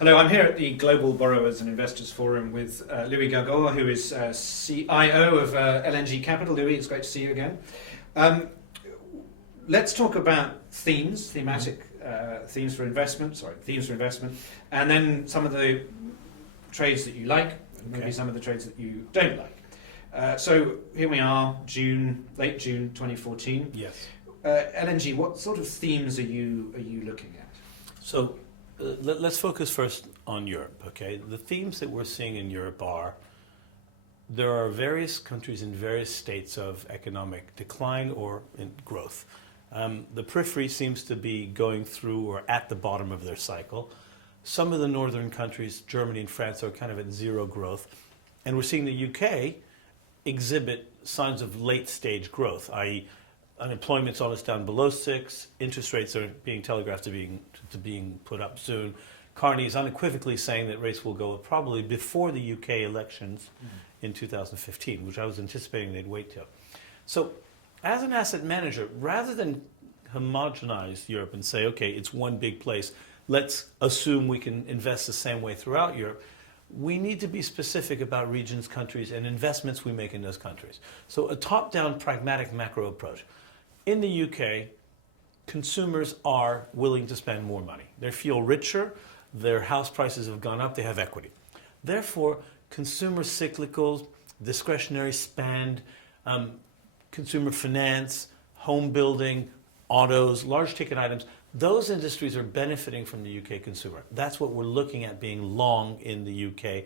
Hello, I'm here at the Global Borrowers and Investors Forum with Louis Gargour, who is CIO of LNG Capital. Louis, it's great to see you again. Let's talk about thematic themes for investment, and then some of the trades that you like, and maybe some of the trades that you don't like. So here we are, late June 2014. Yes. LNG, what sort of themes are you looking at? So let's focus first on Europe, okay? The themes that we're seeing in Europe are there are various countries in various states of economic decline or in growth. The periphery seems to be going through or at the bottom of their cycle. Some of the northern countries, Germany and France, are kind of at zero growth. And we're seeing the UK exhibit signs of late stage growth, i.e. unemployment's almost down below 6, interest rates are being telegraphed to being put up soon. Carney is unequivocally saying that rates will go up probably before the UK elections in 2015, which I was anticipating they'd wait till. So as an asset manager, rather than homogenize Europe and say, okay, it's one big place, let's assume we can invest the same way throughout Europe, we need to be specific about regions, countries, and investments we make in those countries. So a top-down pragmatic macro approach. In the UK, consumers are willing to spend more money. They feel richer, their house prices have gone up, they have equity. Therefore, consumer cyclicals, discretionary spend, consumer finance, home building, autos, large ticket items, those industries are benefiting from the UK consumer. That's what we're looking at being long in the UK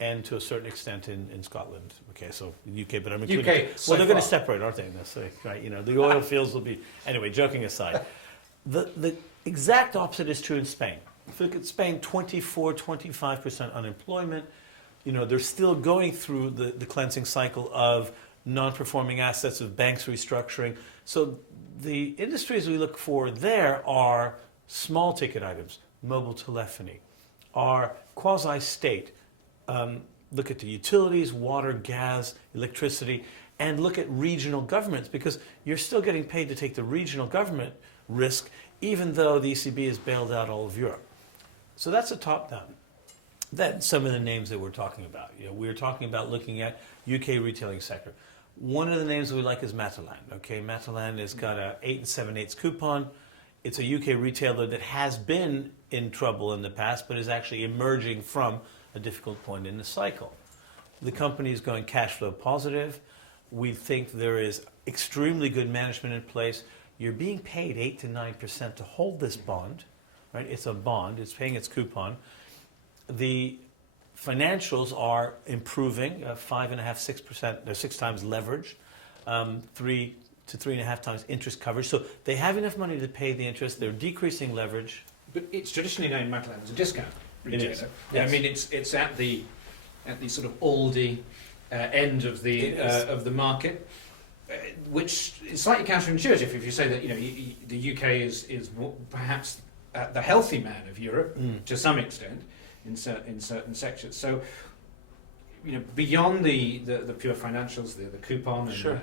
and to a certain extent in Scotland. Okay, so the UK, but I'm including... UK, well, they're going to separate, aren't they? Right, you know, the oil fields will be... Anyway, joking aside. The exact opposite is true in Spain. If you look at Spain, 25% unemployment. You know, they're still going through the cleansing cycle of non-performing assets, of banks restructuring. So the industries we look for there are small ticket items, mobile telephony, are quasi-state. Look at the utilities, water, gas, electricity, and look at regional governments because you're still getting paid to take the regional government risk even though the ECB has bailed out all of Europe. So that's a top-down. Then some of the names that we're talking about. You know, we're talking about looking at UK retailing sector. One of the names that we like is Matalan. Okay, Matalan has got a 8 7/8 coupon. It's a UK retailer that has been in trouble in the past, but is actually emerging from a difficult point in the cycle. The company is going cash flow positive. We think there is extremely good management in place. You're being paid 8 to 9% to hold this bond, right? It's a bond. It's paying its coupon. The financials are improving, 5.5%, 6%. They're 6 times leverage, 3 to 3.5 times interest coverage. So they have enough money to pay the interest. They're decreasing leverage. But it's traditionally known Matalan as a discount retailer. It is. Yeah, Yes. I mean, it's at the sort of Aldi end of the market, which is slightly counterintuitive if you say that the UK is perhaps the healthy man of Europe to some extent in certain sectors. So beyond the pure financials, the coupon and Sure.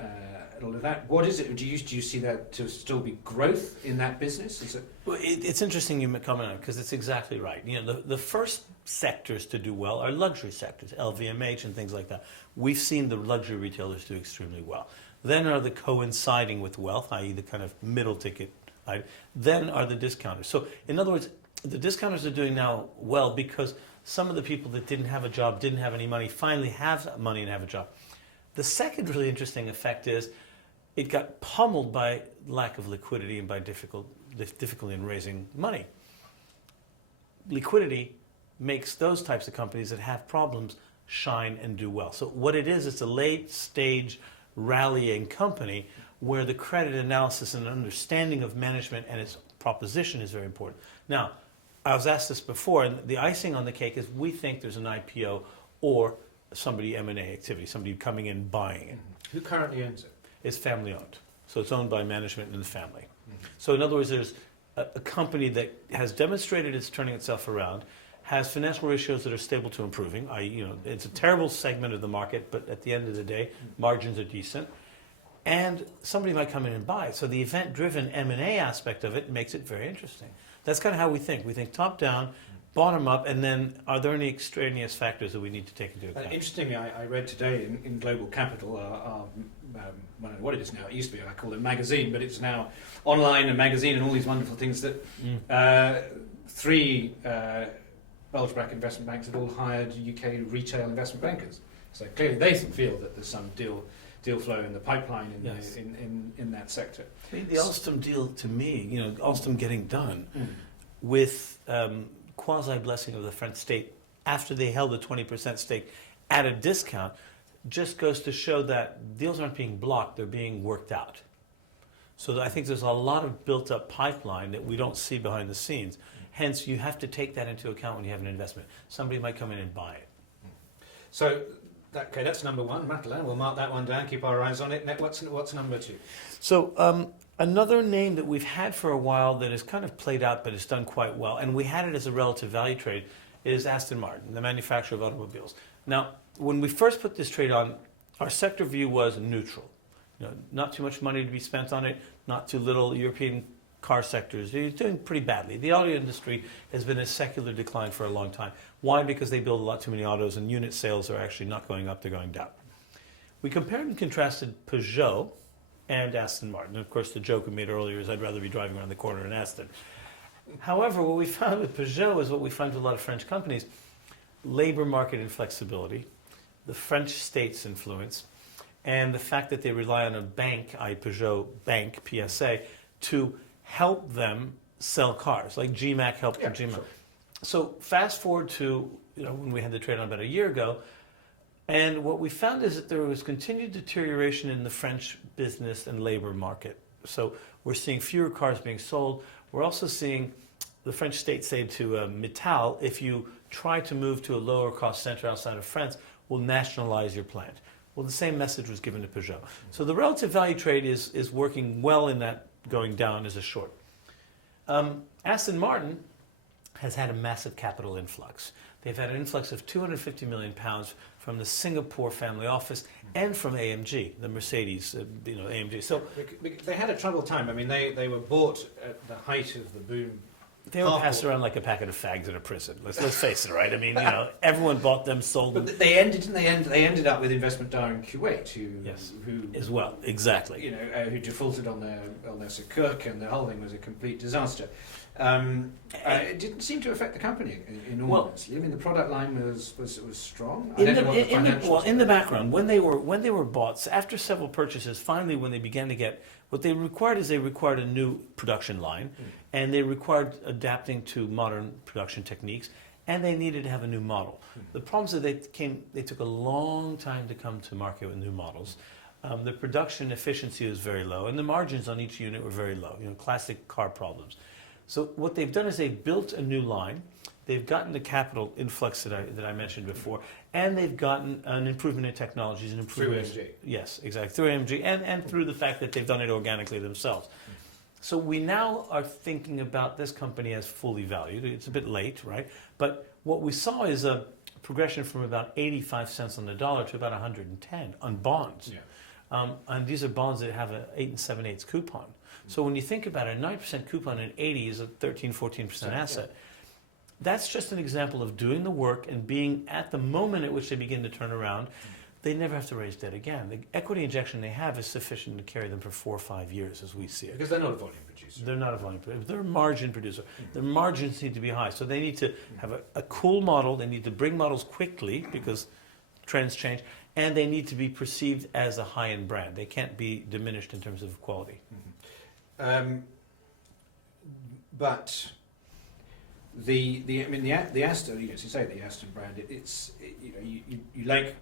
all of that, what is it? Do you see that to still be growth in that business? Is it? Well, it's interesting you comment on it because it's exactly right. You know, the first sectors to do well are luxury sectors, LVMH and things like that. We've seen the luxury retailers do extremely well. Then are the coinciding with wealth, i.e. the kind of middle ticket item. Then are the discounters. So in other words, the discounters are doing now well because some of the people that didn't have a job, didn't have any money, finally have money and have a job. The second really interesting effect is it got pummeled by lack of liquidity and by difficulty in raising money. Liquidity makes those types of companies that have problems shine and do well. So what it is, it's a late stage rallying company where the credit analysis and understanding of management and its proposition is very important. Now, I was asked this before, and the icing on the cake is we think there's an IPO or somebody M&A activity, somebody coming in buying it. Who currently owns it? It's family owned. So it's owned by management and the family. So in other words, there's a company that has demonstrated it's turning itself around, has financial ratios that are stable to improving. It's a terrible segment of the market, but at the end of the day, margins are decent. And somebody might come in and buy it. So the event-driven M&A aspect of it makes it very interesting. That's kind of how we think. We think top-down, bottom up, and then are there any extraneous factors that we need to take into account? Interestingly, I read today in Global Capital, I don't know what it is now. It used to be, I call it magazine, but it's now online and magazine and all these wonderful things that three bulge bracket investment banks have all hired UK retail investment bankers. So clearly they feel that there's some deal flow in the pipeline in that sector. I mean, the Alstom deal, to me, Alstom getting done with quasi-blessing of the French state after they held a 20% stake at a discount just goes to show that deals aren't being blocked, they're being worked out. So I think there's a lot of built-up pipeline that we don't see behind the scenes. Hence, you have to take that into account when you have an investment. Somebody might come in and buy it. So, that's number one, Matalan. We'll mark that one down, keep our eyes on it. What's number two? So, another name that we've had for a while that has kind of played out but has done quite well, and we had it as a relative value trade, is Aston Martin, the manufacturer of automobiles. Now, when we first put this trade on, our sector view was neutral. Not too much money to be spent on it, not too little. European car sectors are doing pretty badly. The auto industry has been in a secular decline for a long time. Why? Because they build a lot too many autos and unit sales are actually not going up, they're going down. We compared and contrasted Peugeot and Aston Martin. And of course, the joke we made earlier is I'd rather be driving around the corner in Aston. However, what we found with Peugeot is what we find with a lot of French companies: labor market inflexibility, the French state's influence, and the fact that they rely on a bank, Peugeot Bank, PSA, to help them sell cars, like GMAC helped GMAC. Sure. So fast forward to when we had the trade on about a year ago, and what we found is that there was continued deterioration in the French business and labor market. So we're seeing fewer cars being sold. We're also seeing the French state say to Mittal, if you try to move to a lower cost center outside of France, we'll nationalize your plant. Well, the same message was given to Peugeot. So the relative value trade is working well in that going down as a short. Aston Martin has had a massive capital influx. They've had an influx of £250 million from the Singapore family office and from AMG, the Mercedes, AMG. So they had a troubled time. I mean, they were bought at the height of the boom. They were passed around like a packet of fags in a prison. Let's face it, right? I mean, everyone bought them, sold them. But they ended up with investment dar in Kuwait, who as well, exactly. Who defaulted on their Sukuk, and the whole thing was a complete disaster. It didn't seem to affect the company enormously. I mean, the product line was strong. In the background, when they were bought, after several purchases, finally when they began to get what they required is they required a new production line, and they required adapting to modern production techniques, and they needed to have a new model. The problems that they took a long time to come to market with new models. The production efficiency was very low, and the margins on each unit were very low. Classic car problems. So what they've done is they've built a new line. They've gotten the capital influx that I mentioned before, and they've gotten an improvement in technologies and improvement through AMG. Yes, exactly, through AMG, and through the fact that they've done it organically themselves. So we now are thinking about this company as fully valued. It's a bit late, right? But what we saw is a progression from about 85 cents on the dollar to about 110 on bonds. Yeah. And these are bonds that have an 8 7/8 coupon. So when you think about it, a 9% coupon and 80 is a 13-14% asset. Yeah. That's just an example of doing the work and being at the moment at which they begin to turn around. They never have to raise debt again. The equity injection they have is sufficient to carry them for 4 or 5 years, as we see it. Because they're not a volume producer. They're not a volume producer. They're a margin producer. Their margins need to be high. So they need to have a cool model. They need to bring models quickly because trends change. And they need to be perceived as a high-end brand. They can't be diminished in terms of quality. But the Aston, as you say, the Aston brand, you like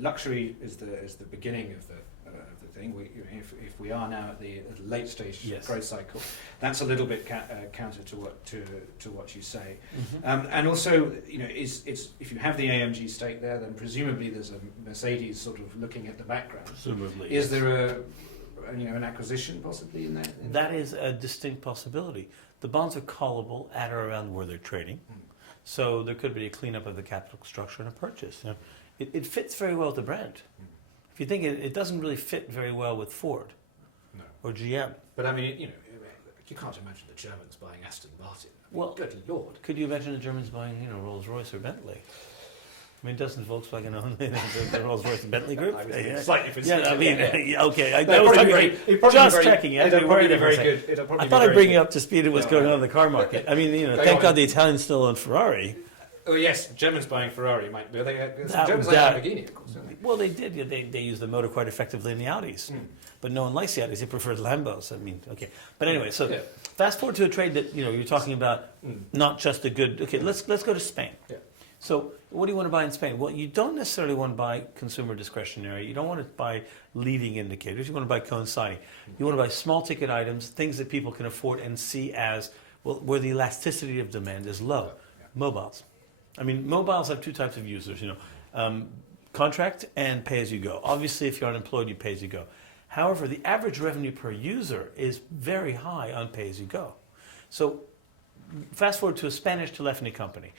luxury is the beginning of the thing. If we are now at the late stage growth cycle, that's a little bit counter to what you say. And also, it's if you have the AMG stake there, then presumably there's a Mercedes sort of looking at the background. Presumably, is there an acquisition possibly in there? That is a distinct possibility. The bonds are callable at or around where they're trading, so there could be a cleanup of the capital structure and a purchase. It fits very well with the brand. If you think it doesn't really fit very well with Ford or GM. But I mean, You can't imagine the Germans buying Aston Martin. Well, Good Lord. could you imagine the Germans buying, Rolls-Royce or Bentley? I mean, doesn't Volkswagen own the Rolls-Royce and Bentley group? Slightly Yeah, I mean, okay. I They'll was probably talking, be just checking. It'll probably be very good. I thought I'd bring you up to speed of what's going on in the car market. I mean, thank God the Italians still own Ferrari. Oh yes, Germans buying Ferrari might be. That- Germans that- like Lamborghini, of course. Don't they? Well, they did. Yeah, they use the motor quite effectively in the Audis. But no one likes the Audis. They prefer the Lambos. I mean, okay. But anyway, so Yeah. fast forward to a trade that, you're talking about not just a good... Okay, let's go to Spain. Yeah. So what do you want to buy in Spain? Well, you don't necessarily want to buy consumer discretionary. You don't want to buy leading indicators. You want to buy coinciding. You want to buy small ticket items, things that people can afford and see as, well, where the elasticity of demand is low. Yeah. Mobiles. I mean, mobiles have two types of users, contract and pay-as-you-go. Obviously, if you're unemployed, you pay-as-you-go. However, the average revenue per user is very high on pay-as-you-go. So fast forward to a Spanish telephony company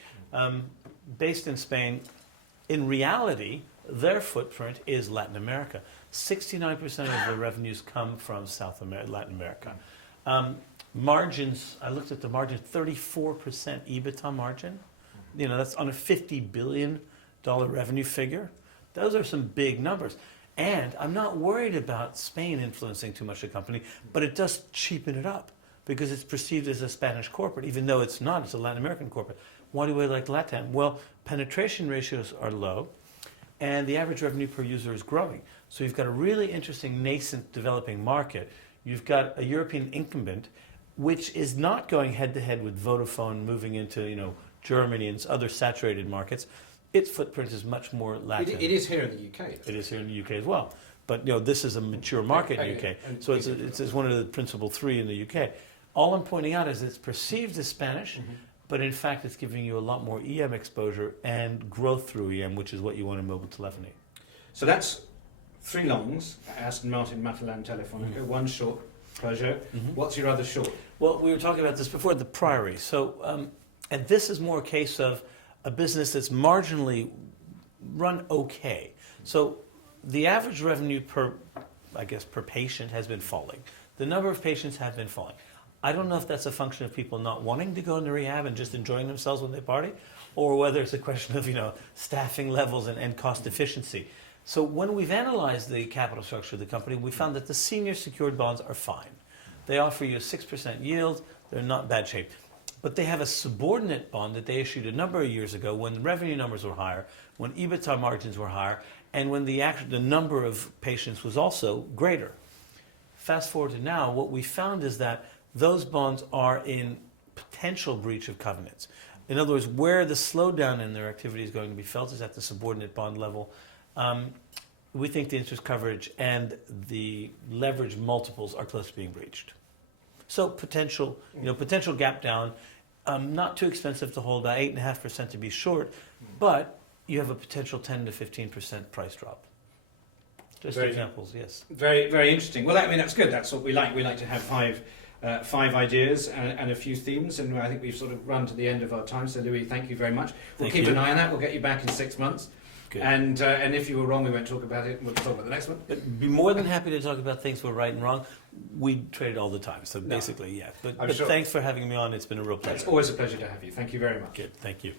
based in Spain. In reality, their footprint is Latin America. 69% of their revenues come from Latin America. Margins, I looked at the margin, 34% EBITDA margin. That's on a $50 billion revenue figure. Those are some big numbers. And I'm not worried about Spain influencing too much the company, but it does cheapen it up because it's perceived as a Spanish corporate, even though it's not. It's a Latin American corporate. Why do we like LATAM? Well, penetration ratios are low, and the average revenue per user is growing. So you've got a really interesting nascent developing market. You've got a European incumbent, which is not going head-to-head with Vodafone moving into, Germany and other saturated markets. Its footprint is much more Latin. It is here in the UK. It is here in the UK as well. But this is a mature market in the UK. So it's one of the principal three in the UK. All I'm pointing out is it's perceived as Spanish, but in fact it's giving you a lot more EM exposure and growth through EM, which is what you want in mobile telephony. So that's three longs: Aston Martin, Matalan, Telefonica. One short, Peugeot. What's your other short? Well, we were talking about this before, the Priory. So, and this is more a case of a business that's marginally run okay. So the average revenue per patient has been falling. The number of patients have been falling. I don't know if that's a function of people not wanting to go into rehab and just enjoying themselves when they party, or whether it's a question of, staffing levels and cost efficiency. So when we've analyzed the capital structure of the company, we found that the senior secured bonds are fine. They offer you a 6% yield. They're not in bad shape. But they have a subordinate bond that they issued a number of years ago when the revenue numbers were higher, when EBITDA margins were higher, and when the number of patients was also greater. Fast forward to now, what we found is that those bonds are in potential breach of covenants. In other words, where the slowdown in their activity is going to be felt is at the subordinate bond level. We think the interest coverage and the leverage multiples are close to being breached. So potential gap down, not too expensive to hold, about 8.5% to be short, but you have a potential 10 to 15% price drop. Just Very examples, yes. Very, very interesting. Well, that's good. That's what we like. We like to have five ideas and a few themes, and I think we've sort of run to the end of our time. So, Louis, thank you very much. We'll keep an eye on that. We'll get you back in 6 months. Good. And if you were wrong, we won't talk about it. We'll talk about the next one. But be more than happy to talk about things we're right and wrong. We trade all the time, so basically, yeah. But sure. thanks for having me on. It's been a real pleasure. It's always a pleasure to have you. Thank you very much. Good, thank you.